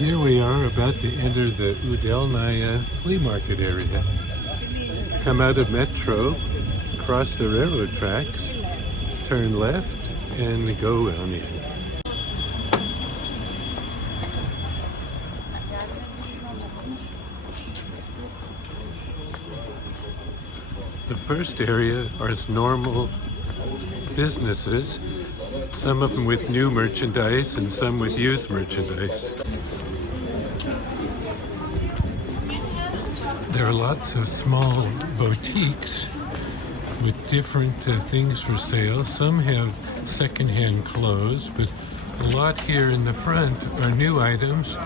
Here we are about to enter the Udelnaya Flea Market area. Come out of Metro, cross the railroad tracks, turn left, and go on in. The first area are normal businesses, some of them with new merchandise and some with used merchandise. There are lots of small boutiques with different things for sale. Some have secondhand clothes, but a lot here in the front are new items,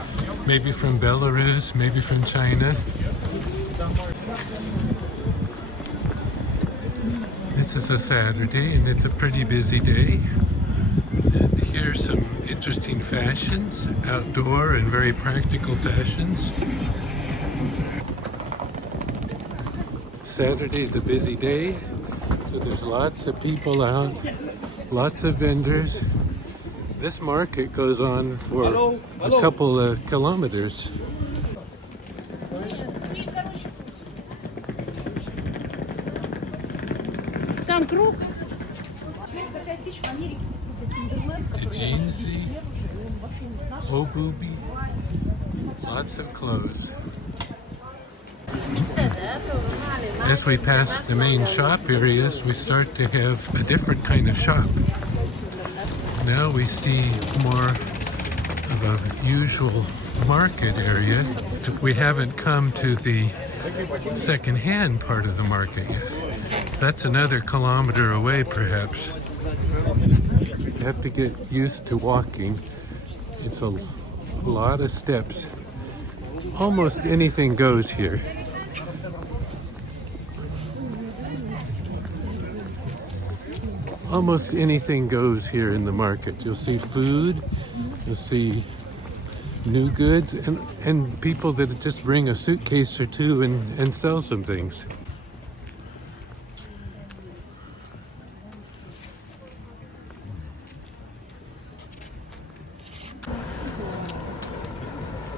maybe from Belarus, maybe from China. This is a Saturday and it's a pretty busy day. And here's some interesting fashions, outdoor and very practical fashions. Saturday's a busy day, so there's lots of people out, lots of vendors. This market goes on for a couple of kilometers. Jeansy, Obubi, lots of clothes. As we pass the main shop areas, we start to have a different kind of shop. Now we see more of a usual market area. We haven't come to the second-hand part of the market yet. That's another kilometer away, perhaps. You have to get used to walking. It's a lot of steps. Almost anything goes here. Almost anything goes here in the market. You'll see food, you'll see new goods, and people that just bring a suitcase or two and sell some things.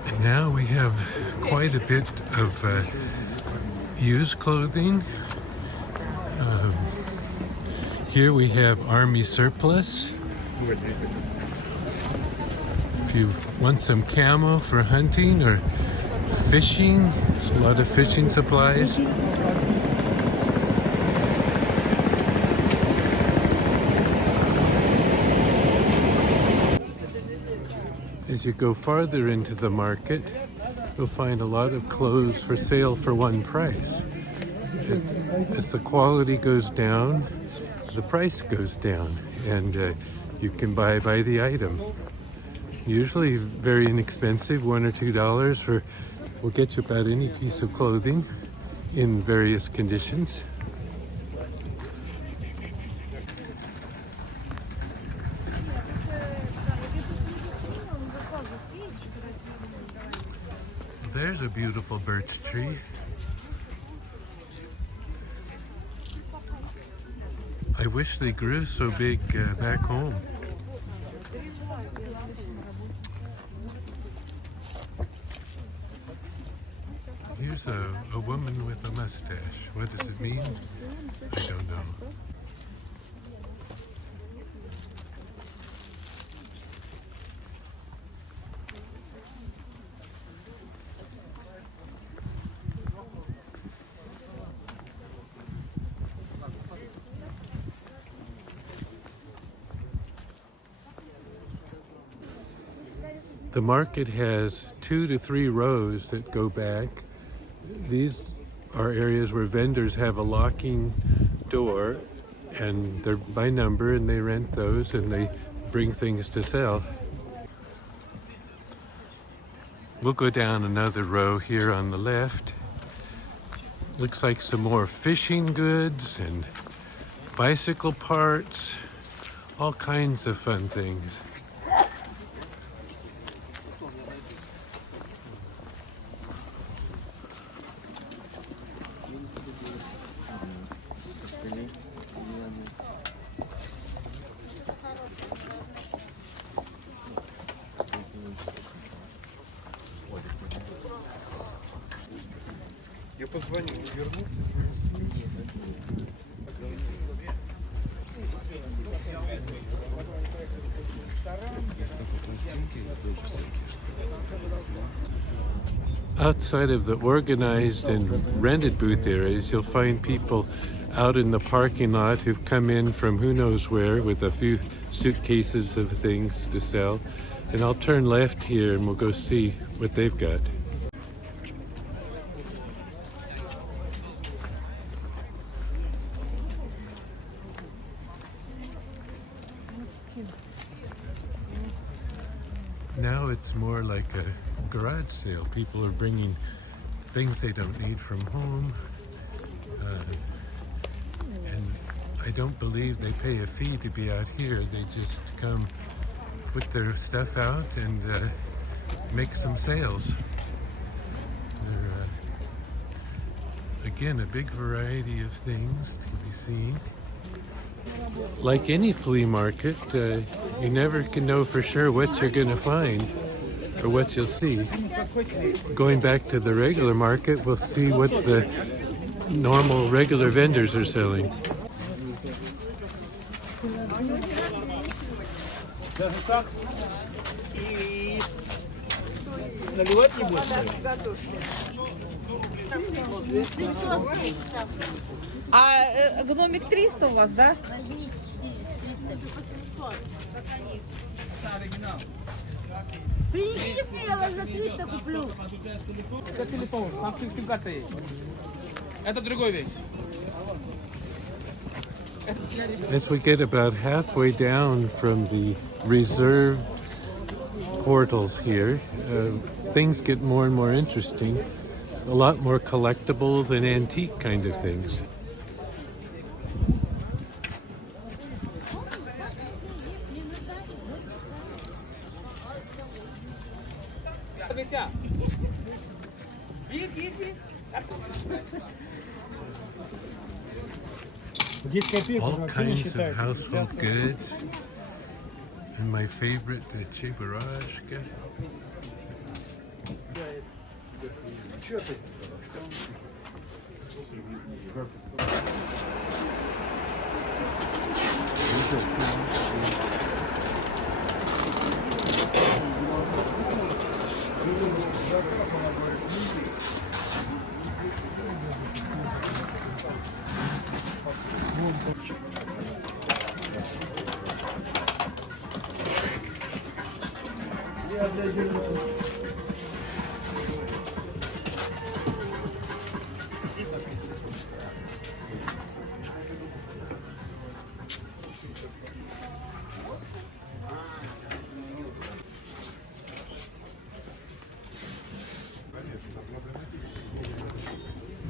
And now we have quite a bit of used clothing. Here we have army surplus. If you want some camo for hunting or fishing, there's a lot of fishing supplies. As you go farther into the market, you'll find a lot of clothes for sale for one price. As the quality goes down, the price goes down, and you can buy by the item. Usually very inexpensive, $1 or $2 will get you about any piece of clothing in various conditions. There's a beautiful birch tree. I wish they grew so big back home. Here's a woman with a mustache. What does it mean? I don't know. The market has 2 to 3 rows that go back. These are areas where vendors have a locking door, and they're by number, and they rent those and they bring things to sell. We'll go down another row here on the left. Looks like some more fishing goods and bicycle parts, all kinds of fun things. позвоню, вернусь. Outside of the organized and rented booth areas, you'll find people out in the parking lot who've come in from who knows where with a few suitcases of things to sell. And I'll turn left here and we'll go see what they've got. Now it's more like a garage sale. People are bringing things they don't need from home. And I don't believe they pay a fee to be out here. They just come put their stuff out and make some sales. Again, a big variety of things to be seen. Like any flea market, you never can know for sure what you're going to find or what you'll see. Going back to the regular market, we'll see what the normal regular vendors are selling. А гномик 300 у вас, да? Возьмите 400, 800. Принесите мне, я вас за 300 куплю. Это телефон, Samsung сим-карта есть. Это другой вещь. As we get about halfway down from the reserved portals here, things get more and more interesting. A lot more collectibles and antique kind of things. All kinds of household goods. And my favorite, the cheburashka.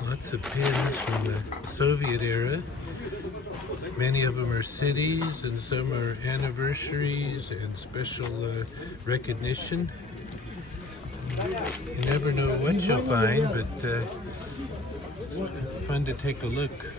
Lots of pins from the Soviet era. Many of them are cities and some are anniversaries and special recognition. You never know what you'll find, but it's fun to take a look.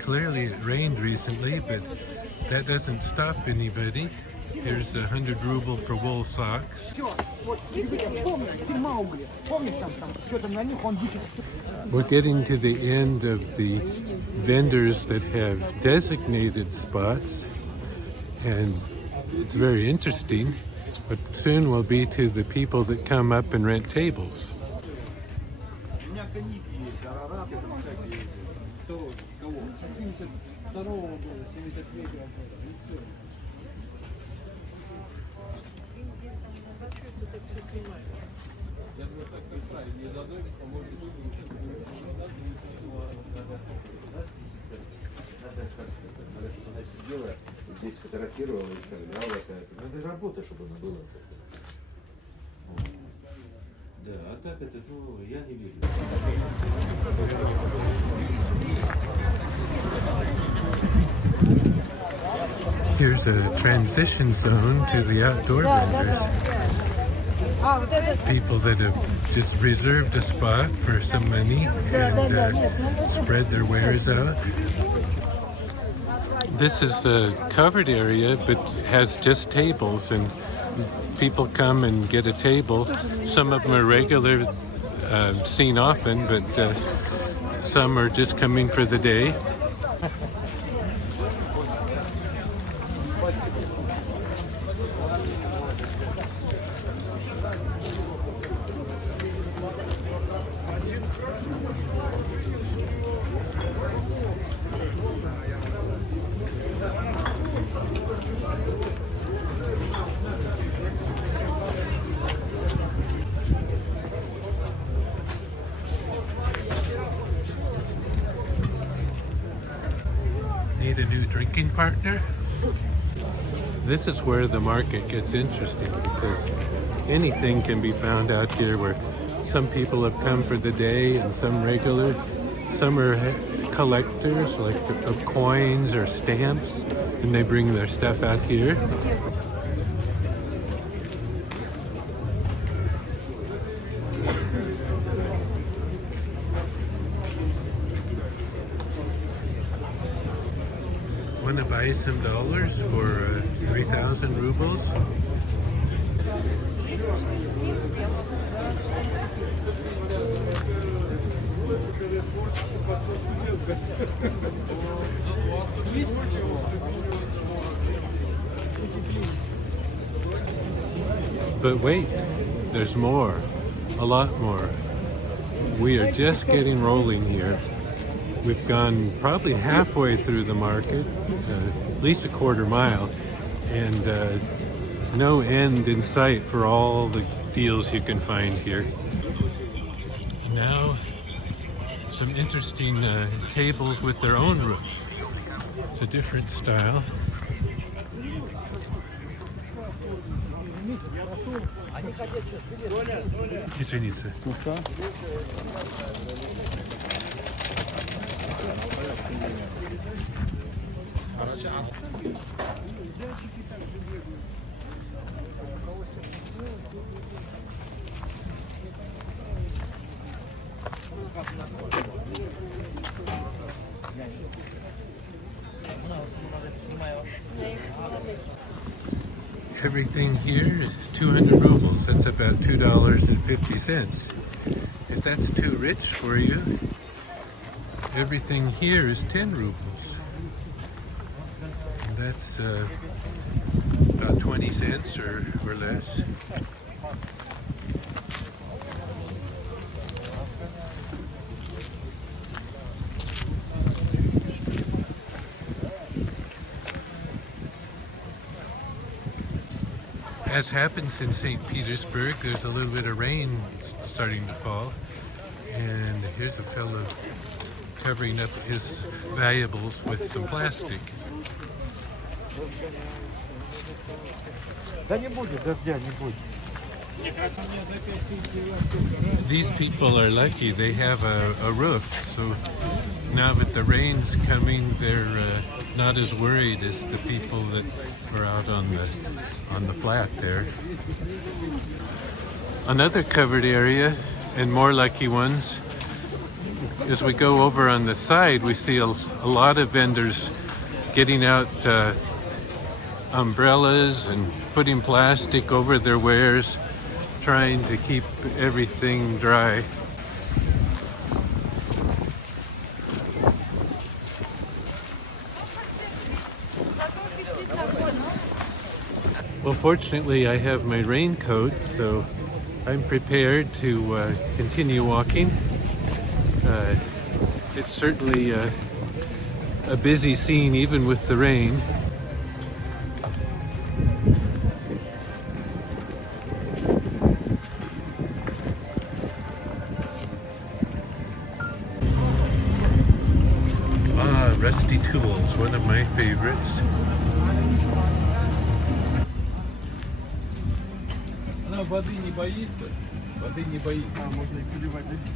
Clearly it rained recently, but that doesn't stop anybody. Here's 100 ruble for wool socks. We're getting to the end of the vendors that have designated spots, and it's very interesting, but soon we'll be to the people that come up and rent tables. Здесь фотографировала, выставляла. Это же работа, чтобы она была. Да, а так это, ну, я не вижу. Here's a transition zone to the outdoor vendors. People that have just reserved a spot for some money and spread their wares out. This is a covered area, but has just tables, and people come and get a table. Some of them are regular, seen often, but some are just coming for the day. Need a new drinking partner? This is where the market gets interesting, because anything can be found out here, where some people have come for the day and some regular. Some are collectors, like of coins or stamps, and they bring their stuff out here. Want to buy some dollars for 3,000 rubles? But wait, there's more, a lot more. We are just getting rolling here. We've gone probably halfway through the market, at least a quarter mile, and no end in sight for all the deals you can find here. Now, some interesting tables with their own roof. It's a different style. Извините. Everything here is 200 rubles. That's about $2.50. If that's too rich for you, everything here is 10 rubles. And that's about 20 cents or less. As happens in St. Petersburg, there's a little bit of rain starting to fall. And here's a fellow covering up his valuables with some plastic. These people are lucky, they have a roof, so now that the rain's coming, they're not as worried as the people that are out on the flat there. Another covered area, and more lucky ones, as we go over on the side, we see a lot of vendors getting out umbrellas and putting plastic over their wares, trying to keep everything dry. Well, fortunately, I have my raincoat, so I'm prepared to continue walking. It's certainly a busy scene, even with the rain. Rusty tools, one of my favorites. Она воды не боится.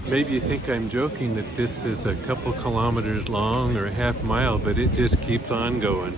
Maybe you think I'm joking that this is a couple kilometers long or a half mile, but it just keeps on going.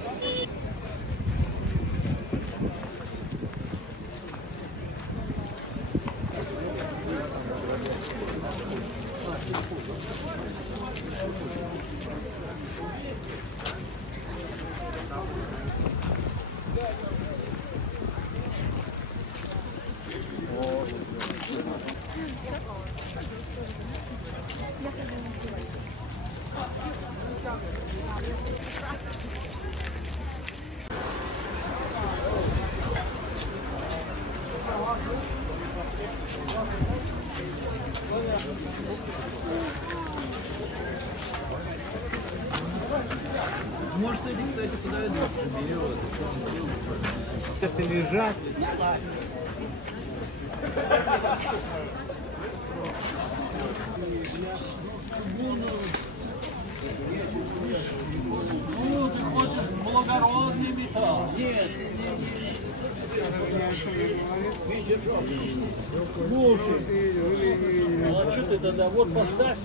А что ты тогда? Вот поставь.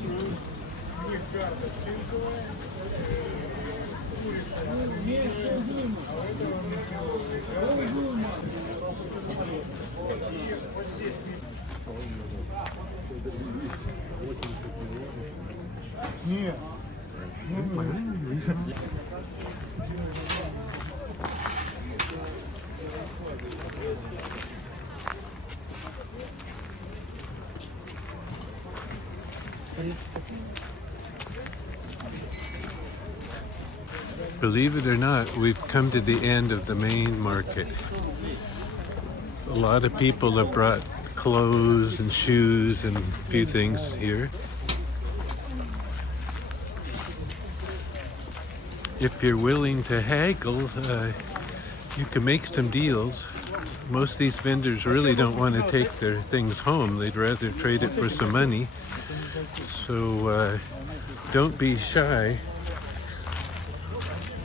Believe it or not, we've come to the end of the main market. A lot of people have brought clothes and shoes and a few things here. If you're willing to haggle, you can make some deals. Most of these vendors really don't want to take their things home. They'd rather trade it for some money. So don't be shy.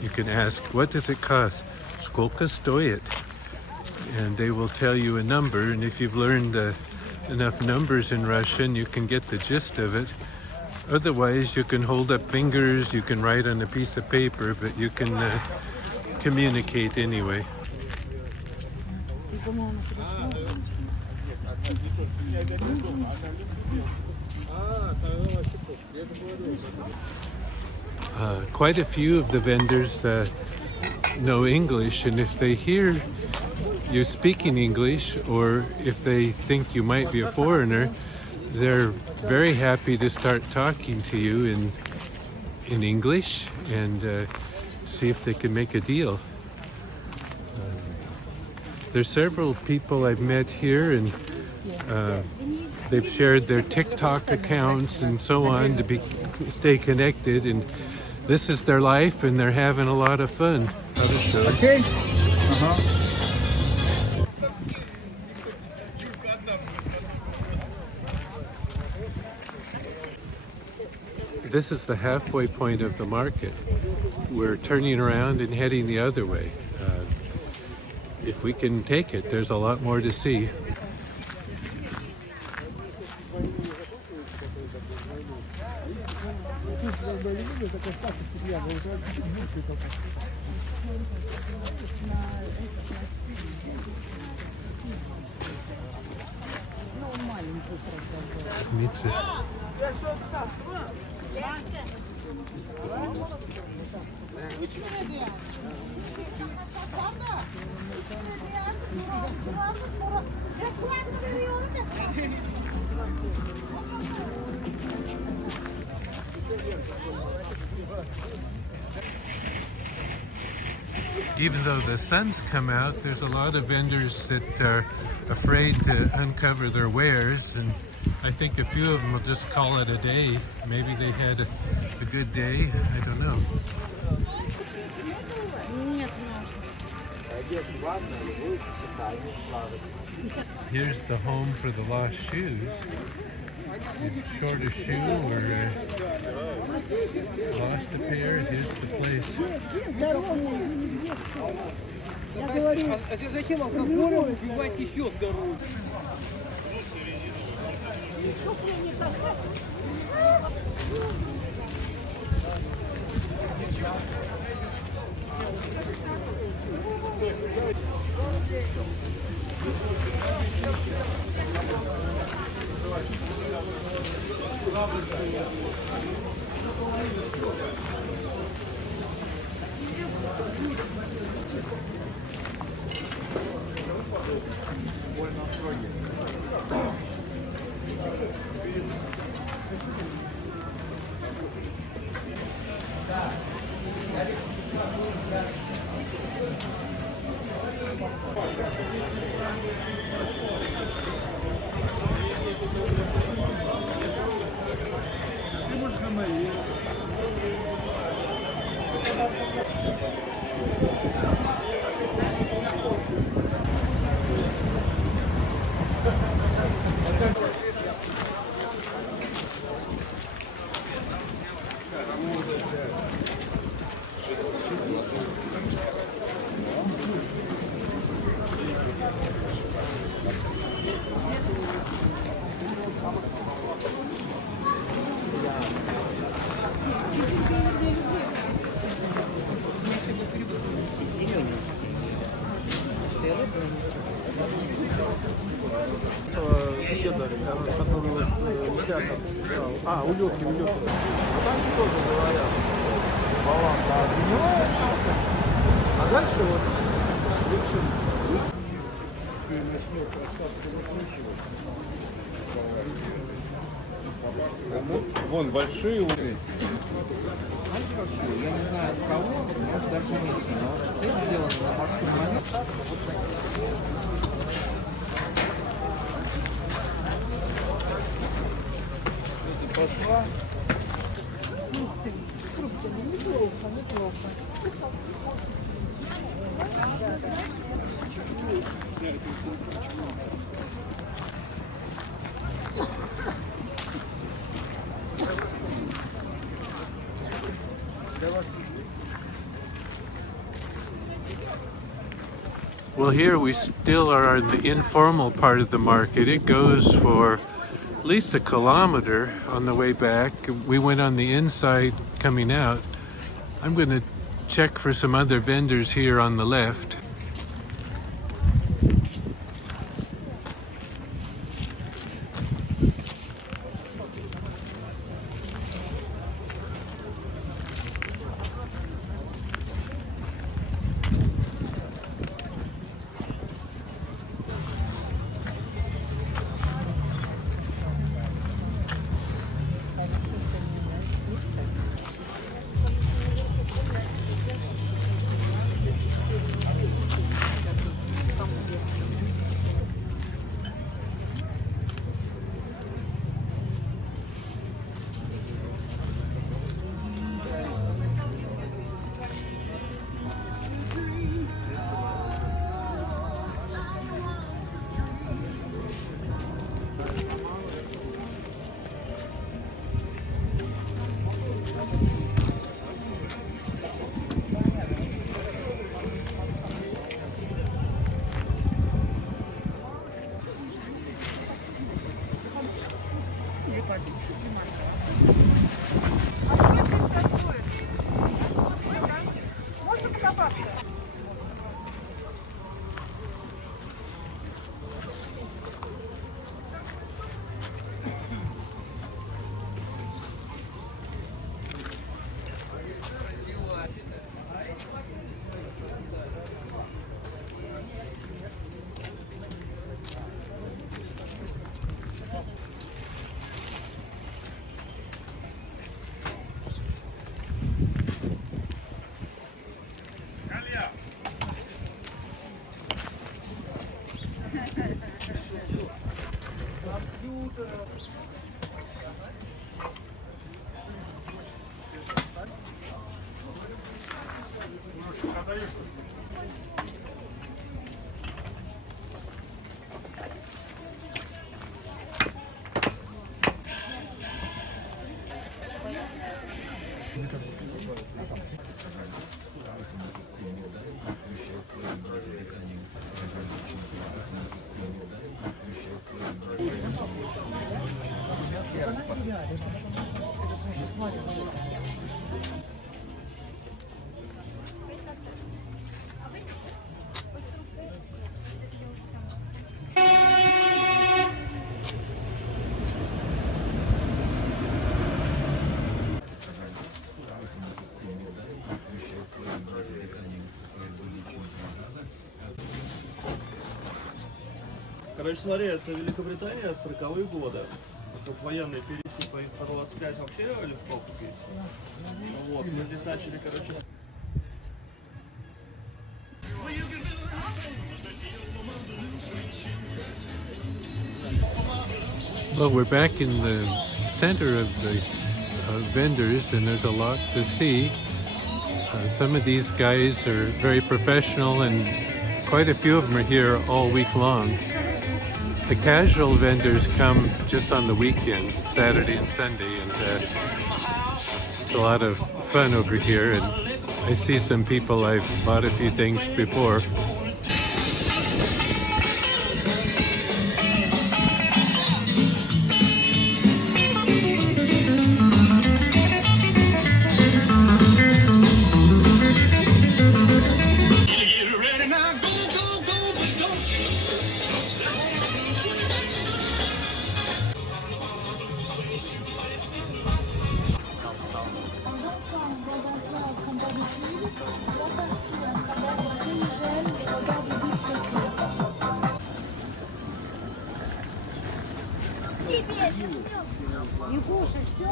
You can ask, what does it cost? Сколько стоит? And they will tell you a number, and if you've learned enough numbers in Russian, you can get the gist of it. Otherwise, you can hold up fingers, you can write on a piece of paper, but you can communicate anyway. Quite a few of the vendors know English, and if they hear you speaking English, or if they think you might be a foreigner, they're very happy to start talking to you in English and see if they can make a deal. There's several people I've met here, and they've shared their TikTok accounts and so on to stay connected, and this is their life and they're having a lot of fun. Okay. This is the halfway point of the market. We're turning around and heading the other way. If we can take it, there's a lot more to see. Even though the sun's come out, there's a lot of vendors that are afraid to uncover their wares, and I think a few of them will just call it a day. Maybe they had a good day, I don't know. Here's the home for the lost shoes. If you short a shoe or lost a pair, here's the place. А зачем алкоголем убивать еще здоровье? Улетки. Там тоже говорят. Балан, да, а дальше вот вон большие луны. Я не знаю от кого, может даже не, но цель сделана на морской монете. Пошла. С фруктами. Неплохо. Well, here we still are in the informal part of the market. It goes for at least a kilometer on the way back. We went on the inside coming out. I'm going to check for some other vendors here on the left. Короче, смотри, это Великобритания, 40-е годы. Тут военные перейти по 25 вообще легко купить. Вот, мы здесь начали, короче... Well, we're back in the center of the vendors, and there's a lot to see. Some of these guys are very professional, and quite a few of them are here all week long. The casual vendors come just on the weekend, Saturday and Sunday, and it's a lot of fun over here. And I see some people I've bought a few things before. Не кушай, все,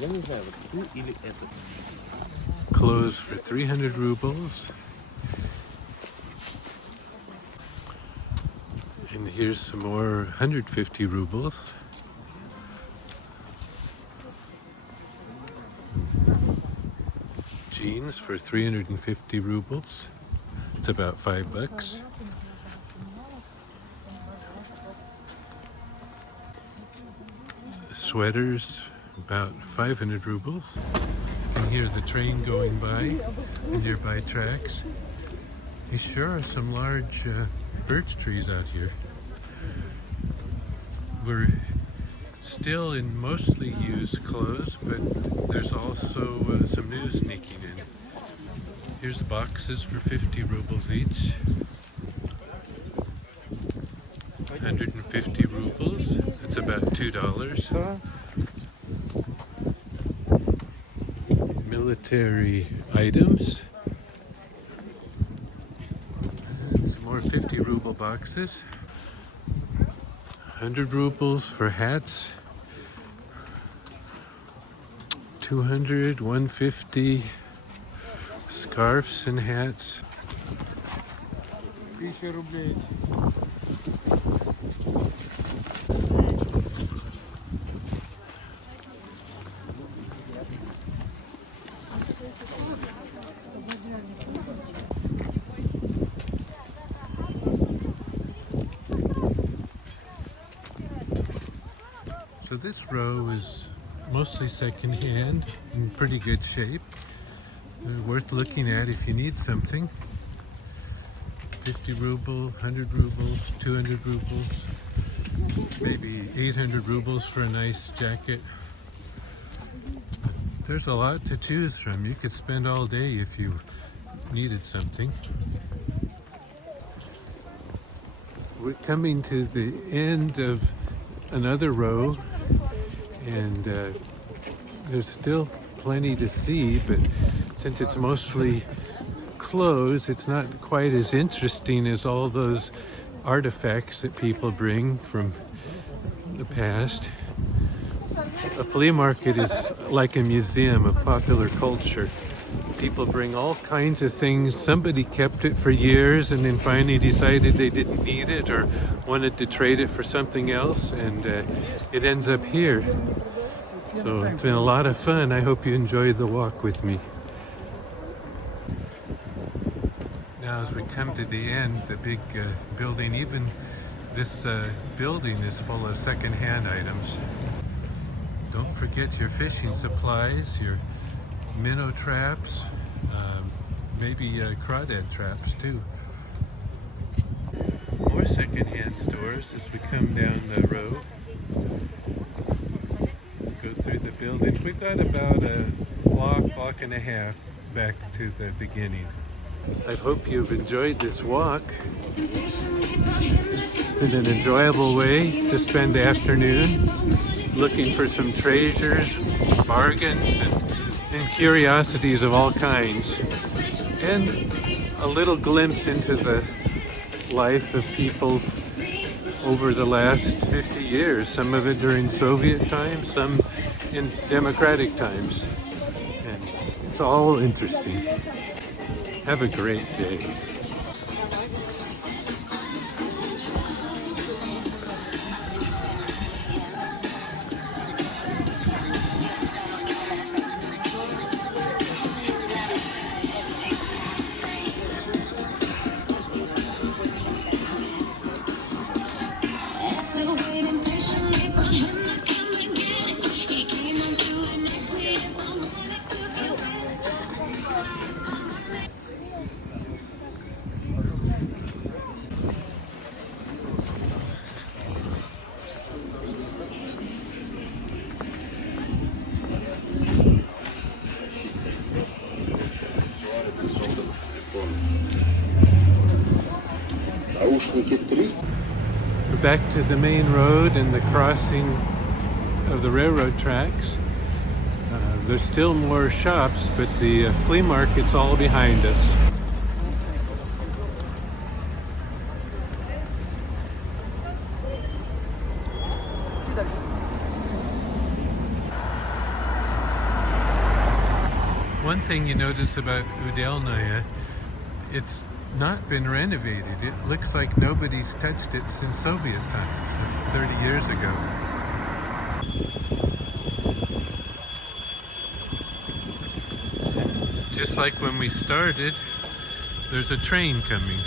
Я не знаю, вот ту или этот. Clothes for 300 rubles. And here's some more 150 rubles. Jeans for 350 rubles. It's about $5. Sweaters, about 500 rubles. You can hear the train going by, the nearby tracks. There sure are some large birch trees out here. We're still in mostly used clothes, but there's also some new sneaking in. Here's boxes for 50 rubles each. 150 rubles, it's about $2. Military items. And some more 50 ruble boxes. 100 rubles for hats. 200, 150 scarves and hats. 1000 рублей. So this row is mostly secondhand, in pretty good shape. Worth looking at if you need something. 50 ruble, 100 rubles, 200 rubles, maybe 800 rubles for a nice jacket. There's a lot to choose from. You could spend all day if you needed something. We're coming to the end of another row, and there's still plenty to see, but since it's mostly clothes, it's not quite as interesting as all those artifacts that people bring from the past. A flea market is like a museum of popular culture. People bring all kinds of things. Somebody kept it for years and then finally decided they didn't need it or wanted to trade it for something else, and it ends up here. So it's been a lot of fun. I hope you enjoyed the walk with me. Now as we come to the end, the big building, even this building is full of second-hand items. Don't forget your fishing supplies, your minnow traps, maybe crawdad traps too. More second-hand stores as we come down the road. Go through the building. We've got about a block and a half back to the beginning. I hope you've enjoyed this walk. It's been an enjoyable way to spend the afternoon looking for some treasures, bargains, and curiosities of all kinds. And a little glimpse into the life of people over the last 50 years. Some of it during Soviet times, some in democratic times. And it's all interesting. Have a great day. We're back to the main road and the crossing of the railroad tracks. There's still more shops, but the flea market's all behind us. One thing you notice about Udelnaya, it's not been renovated. It looks like nobody's touched it since Soviet times. That's 30 years ago. Just like when we started, there's a train coming.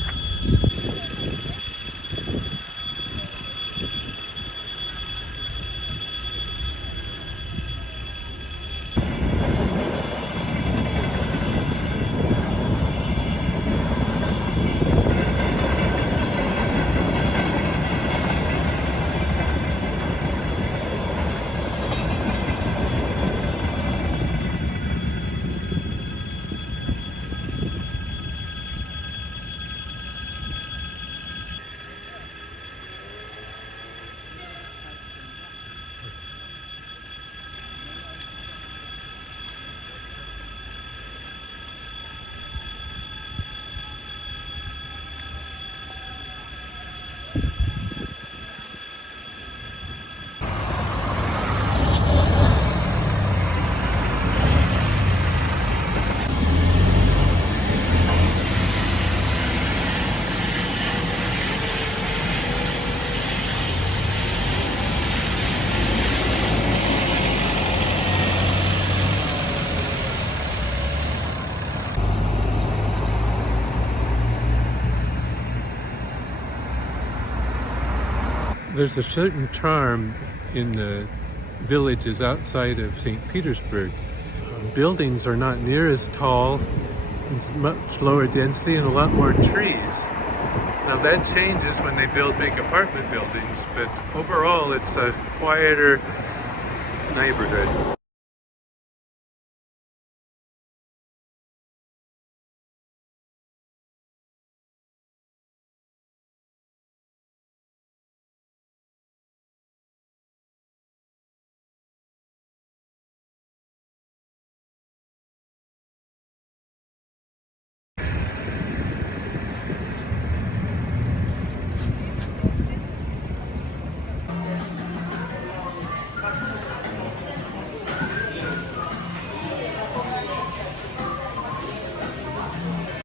There's a certain charm in the villages outside of St. Petersburg. Buildings are not near as tall, much lower density, and a lot more trees. Now that changes when they build big apartment buildings, but overall it's a quieter neighborhood.